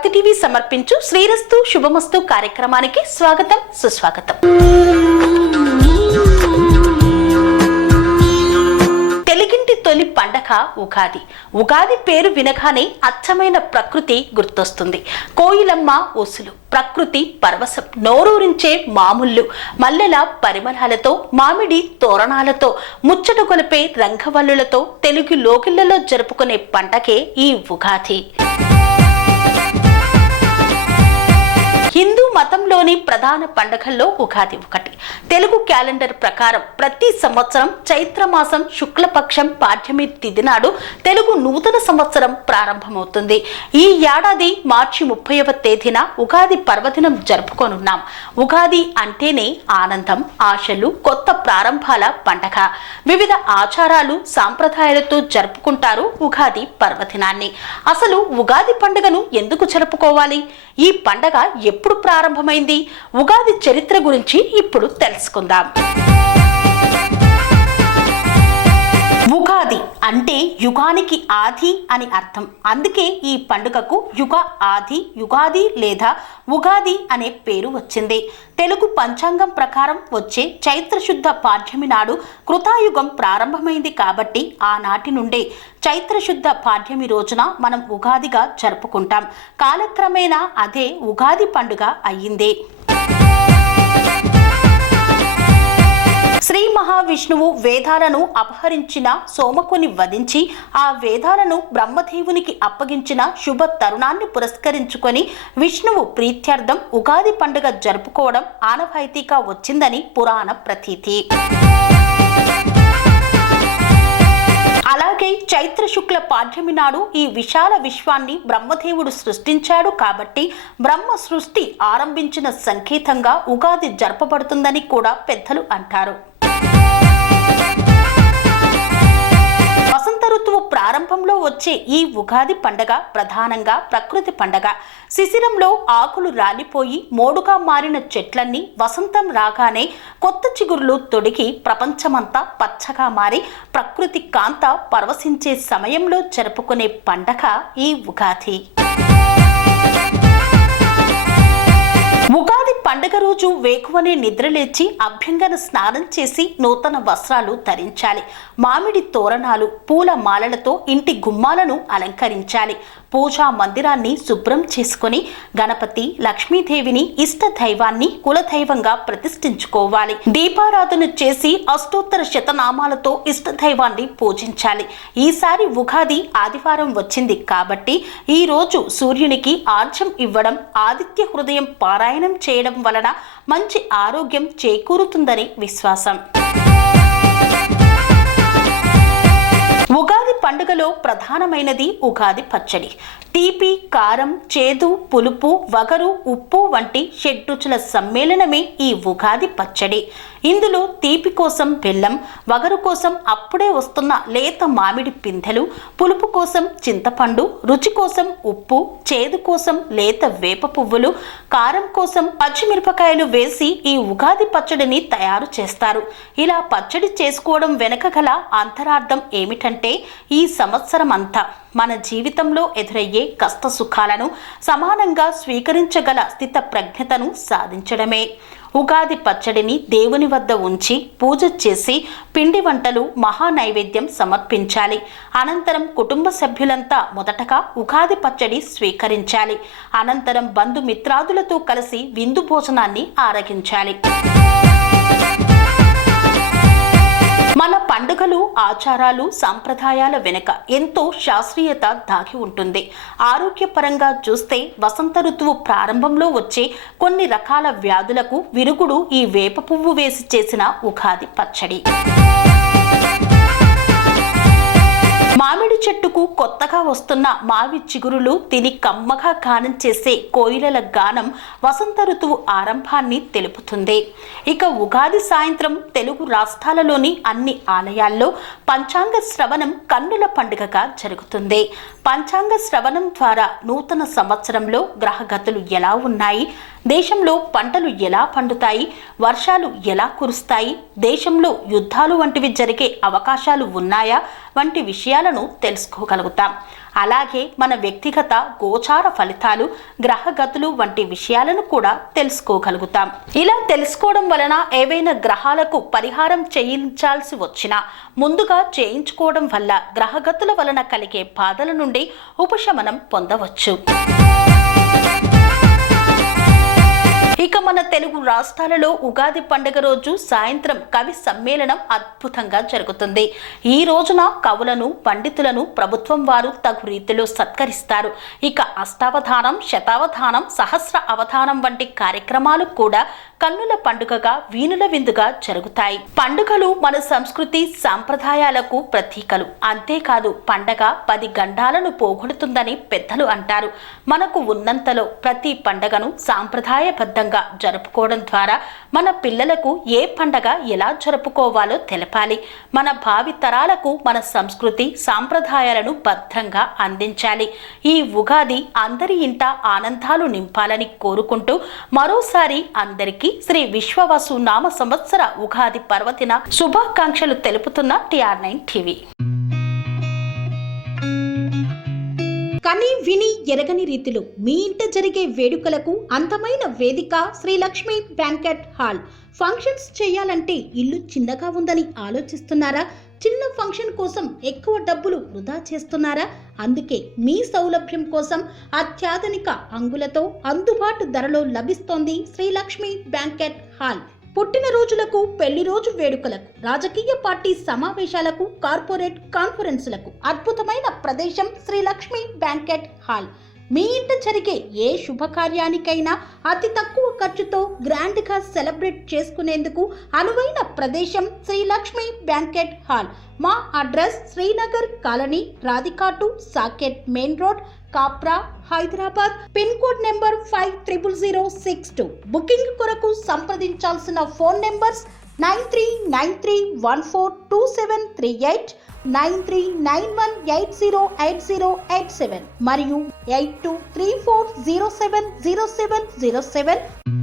భక్తి టీవీ సమర్పించు శ్రీరస్తు శుభమస్తు కార్యక్రమానికి స్వాగతం సుస్వాగతం. తెలుగింటి తొలి పండగ ఉగాది. ఉగాది పేరు వినగానే అచ్చమైన ప్రకృతి గుర్తొస్తుంది. కోయిలమ్మ ఊసులు, ప్రకృతి పరవశం, నోరూరించే మామూళ్ళు, మల్లెల పరిమళాలతో, మామిడి తోరణాలతో, ముచ్చట గొలిపే రంగవల్లులతో తెలుగు లోకిళ్లలో జరుపుకునే పండగే ఈ ఉగాది. హిందూ మతంలోని ప్రధాన పండుగల్లో ఉగాది ఒకటి. తెలుగు క్యాలెండర్ ప్రకారం ప్రతి సంవత్సరం చైత్రమాసం శుక్లపక్షం పాడ్యమి తిథి నాడు తెలుగు నూతన సంవత్సరం ప్రారంభమవుతుంది. ఈ ఏడాది మార్చి 30వ తేదీన ఉగాది పర్వదినం జరుపుకోనున్నాం. ఉగాది అంటేనే ఆనందం, ఆశలు, కొత్త ప్రారంభాల పండగ. వివిధ ఆచారాలు, సాంప్రదాయాలతో జరుపుకుంటారు ఉగాది పర్వదినాన్ని. అసలు ఉగాది పండుగను ఎందుకు జరుపుకోవాలి? ఈ పండగ ఎప్పుడు ప్రారంభమైంది? ఉగాది చరిత్ర గురించి ఇప్పుడు తెలుసుకుందాం. ఉగాది అంటే యుగానికి ఆది అని అర్థం. అందుకే ఈ పండుగకు యుగ ఆది, యుగాది లేదా ఉగాది అనే పేరు వచ్చింది. తెలుగు పంచాంగం ప్రకారం వచ్చే చైత్రశుద్ధ పాడ్యమి నాడు కృతాయుగం ప్రారంభమైంది కాబట్టి ఆనాటి నుండే చైత్రశుద్ధ పాడ్యమి రోజున మనం ఉగాదిగా జరుపుకుంటాం. కాలక్రమేణా అదే ఉగాది పండుగ అయ్యింది. శ్రీ మహావిష్ణువు వేదాలను అపహరించిన సోమకుని వధించి ఆ వేదాలను బ్రహ్మదేవునికి అప్పగించిన శుభ తరుణాన్ని పురస్కరించుకొని విష్ణువు ప్రీత్యర్థం ఉగాది పండుగ జరుపుకోవడం ఆనవాయితీగా వచ్చిందని పురాణ ప్రతీతి. అలాగే చైత్ర శుక్ల పాడ్యమి నాడు ఈ విశాల విశ్వాన్ని బ్రహ్మదేవుడు సృష్టించాడు కాబట్టి బ్రహ్మ సృష్టి ఆరంభించిన సంకేతంగా ఉగాది జరపబడుతుందని కూడా పెద్దలు అంటారు. వసంత ఋతువు ప్రారంభంలో వచ్చే ఈ ఉగాది పండగ ప్రధానంగా ప్రకృతి పండగ. శిశిరంలో ఆకులు రాలిపోయి మోడుగా మారిన చెట్లన్నీ వసంతం రాగానే కొత్త చిగురులు తొడిగి ప్రపంచమంతా పచ్చగా మారి ప్రకృతి కాంత పరవశించే సమయంలో జరుపుకునే పండగ ఈ ఉగాది. ఉగాది పండుగ రోజు వేకువనే నిద్రలేచి అభ్యంగన స్నానం చేసి నూతన వస్త్రాలు ధరించాలి. మామిడి తోరణాలు, పూల మాలలతో ఇంటి గుమ్మాలను అలంకరించాలి. పూజా మందిరాన్ని శుభ్రం చేసుకొని గణపతి, లక్ష్మీదేవిని, ఇష్ట దైవాన్ని కులదైవంగా ప్రతిష్ఠించుకోవాలి. దీపారాధన చేసి అష్టోత్తర శతనామాలతో ఇష్ట దైవాన్ని పూజించాలి. ఈసారి ఉగాది ఆదివారం వచ్చింది కాబట్టి ఈ రోజు సూర్యునికి ఆర్ఘ్యం ఇవ్వడం, ఆదిత్య హృదయం పారాయణం చేయడం వలన మంచి ఆరోగ్యం చేకూరుతుందని విశ్వాసం. ఉగాది పండుగలో ప్రధానమైనది ఉగాది పచ్చడి. తీపి, కారం, చేదు, పులుపు, వగరు, ఉప్పు వంటి షడ్రుచుల సమ్మేళనమే ఈ ఉగాది పచ్చడి. ఇందులో తీపి కోసం బెల్లం, వగరు కోసం అప్పుడే వస్తున్న లేత మామిడి పిందెలు, పులుపు కోసం చింతపండు, రుచి కోసం ఉప్పు, చేదు కోసం లేత వేప పువ్వులు, కారం కోసం పచ్చిమిరపకాయలు వేసి ఈ ఉగాది పచ్చడిని తయారు చేస్తారు. ఇలా పచ్చడి చేసుకోవడం వెనక గల అంతరార్థం ఏమిటంటే ఈ సంవత్సరం అంతా మన జీవితంలో ఎదురయ్యే కష్ట సుఖాలను సమానంగా స్వీకరించగల స్థిత ప్రజ్ఞతను సాధించడమే. ఉగాది పచ్చడిని దేవుని వద్ద ఉంచి పూజ చేసి పిండి వంటలు, మహానైవేద్యం సమర్పించాలి. అనంతరం కుటుంబ సభ్యులంతా మొదటగా ఉగాది పచ్చడి స్వీకరించాలి. అనంతరం బంధుమిత్రాదులతో కలిసి విందు భోజనాన్ని ఆరగించాలి. మన పండుగలు, ఆచారాలు, సంప్రదాయాల వెనుక ఎంతో శాస్త్రీయత దాగి ఉంటుంది. ఆరోగ్యపరంగా చూస్తే వసంత ఋతువు ప్రారంభంలో వచ్చే కొన్ని రకాల వ్యాధులకు విరుగుడు ఈ వేప పువ్వు వేసి చేసిన ఉగాది పచ్చడి. మామిడి చెట్టుకు కొత్తగా వస్తున్న మావి చిగురులు తిని కమ్మగా గానం చేసే కోయిలల గానం వసంత ఋతువు ఆరంభాన్ని తెలుపుతుంది. ఇక ఉగాది సాయంత్రం తెలుగు రాష్ట్రాలలోని అన్ని ఆలయాల్లో పంచాంగ శ్రవణం కన్నుల పండుగగా జరుగుతుంది. పంచాంగ శ్రవణం ద్వారా నూతన సంవత్సరంలో గ్రహగతులు ఎలా ఉన్నాయి, దేశంలో పంటలు ఎలా పండుతాయి, వర్షాలు ఎలా కురుస్తాయి, దేశంలో యుద్ధాలు వంటివి జరిగే అవకాశాలు ఉన్నాయా వంటి విషయాలను తెలుసుకోగలుగుతాం. అలాగే మన వ్యక్తిగత గోచార ఫలితాలు, గ్రహగతులు వంటి విషయాలను కూడా తెలుసుకోగలుగుతాం. ఇలా తెలుసుకోవడం వలన ఏవైనా గ్రహాలకు పరిహారం చేయించాల్సి వచ్చినా ముందుగా చేయించుకోవడం వల్ల గ్రహగతుల వలన కలిగే బాధల నుండి ఉపశమనం పొందవచ్చు. ఇక మన తెలుగు రాష్ట్రాలలో ఉగాది పండుగ రోజు సాయంత్రం కవి సమ్మేళనం అద్భుతంగా జరుగుతుంది. ఈ రోజున కవులను, పండితులను ప్రభుత్వం వారు తగు రీతిలో సత్కరిస్తారు. ఇక అష్టావధానం, శతావధానం, సహస్ర అవధానం వంటి కార్యక్రమాలు కూడా కన్నుల పండుగగా, వీణుల విందుగా జరుగుతాయి. పండుగలు మన సంస్కృతి సాంప్రదాయాలకు ప్రతీకలు. అంతేకాదు పండగ 10 గండాలను పోగొడుతుందని పెద్దలు అంటారు. మనకు ఉన్నంతలో ప్రతి పండగను సాంప్రదాయబద్ధంగా జరుపుకోవడం ద్వారా మన పిల్లలకు ఏ పండగ ఎలా జరుపుకోవాలో తెలపాలి. మన భావి తరాలకు మన సంస్కృతి సాంప్రదాయాలను భద్రంగా అందించాలి. ఈ ఉగాది అందరి ఇంట ఆనందాలు నింపాలని కోరుకుంటూ మరోసారి అందరికీ శ్రీ విశ్వవసు నామ సంవత్సర ఉగాది పర్వదిన శుభాకాంక్షలు తెలుపుతున్న TR9 టీవీ. కని విని ఎరగని రీతిలో మీ ఇంట జరిగే వేడుకలకు అందమైన వేదిక Shri Lakshmi banquet hall. Functions చేయాలంటే ఇల్లు చిన్నగా ఉందని ఆలోచిస్తున్నారా? చిన్న ఫంక్షన్ కోసం ఎక్కువ డబ్బులు వృధా చేస్తున్నారా? అందుకే మీ సౌలభ్యం కోసం అత్యాధునిక అంగులతో అందుబాటు ధరలో లభిస్తోంది శ్రీ లక్ష్మి బ్యాంకెట్ హాల్. పుట్టినరోజులకు, పెళ్లి రోజు వేడుకలకు, రాజకీయ పార్టీ సమావేశాలకు, కార్పొరేట్ కాన్ఫరెన్సులకు అద్భుతమైన ప్రదేశం శ్రీ లక్ష్మి బ్యాంకెట్ హాల్. మీ ఇంట జరిగే ఏ శుభకార్యానికైనా అతి తక్కువ ఖర్చుతో గ్రాండ్గా సెలబ్రేట్ చేసుకునేందుకు అనువైన ప్రదేశం శ్రీ లక్ష్మి బ్యాంకెట్ హాల్. మా అడ్రస్ శ్రీనగర్ కాలనీ, రాధికాటు, Saket main road, Kapra, Hyderabad. Pin code number 500062. Booking కొరకు సంప్రదించాల్సిన ఫోన్ నెంబర్స్ 9393142738, 9391808087 మరియు 8234070707.